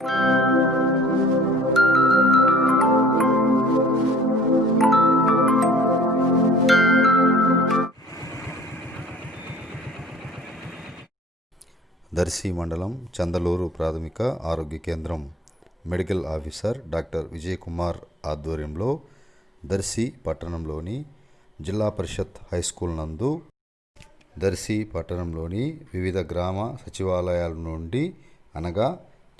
దర్శి మండలం చందలూరు ప్రాథమిక ఆరోగ్య కేంద్రం medical officer doctor Vijay Kumar ఆధ్వర్యంలో దర్శి పట్టణంలోని జిల్లా పరిషత్ హై స్కూల్ నందు దర్శి పట్టణంలోని వివిధ గ్రామ సచివాలయాల నుండి అనగా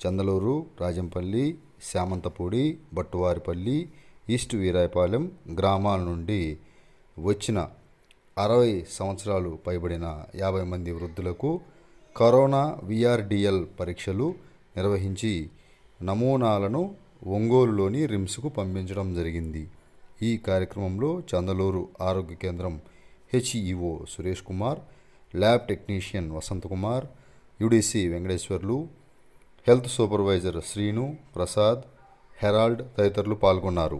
చందలూరు, రాజంపల్లి, శామంతపూడి, బట్టువారిపల్లి, ఈస్ట్ వీరాయపాలెం గ్రామాల నుండి వచ్చిన 60 సంవత్సరాలు పైబడిన 50 మంది వృద్ధులకు కరోనా VRDL పరీక్షలు నిర్వహించి నమూనాలను ఒంగోలులోని రిమ్స్కు పంపించడం జరిగింది. ఈ కార్యక్రమంలో చందలూరు ఆరోగ్య కేంద్రం HEO Suresh Kumar, lab technician Vasantakumar, UDC Venkateswarlu, health supervisor Srinu, Prasad, Harold తదితరులు పాల్గొన్నారు.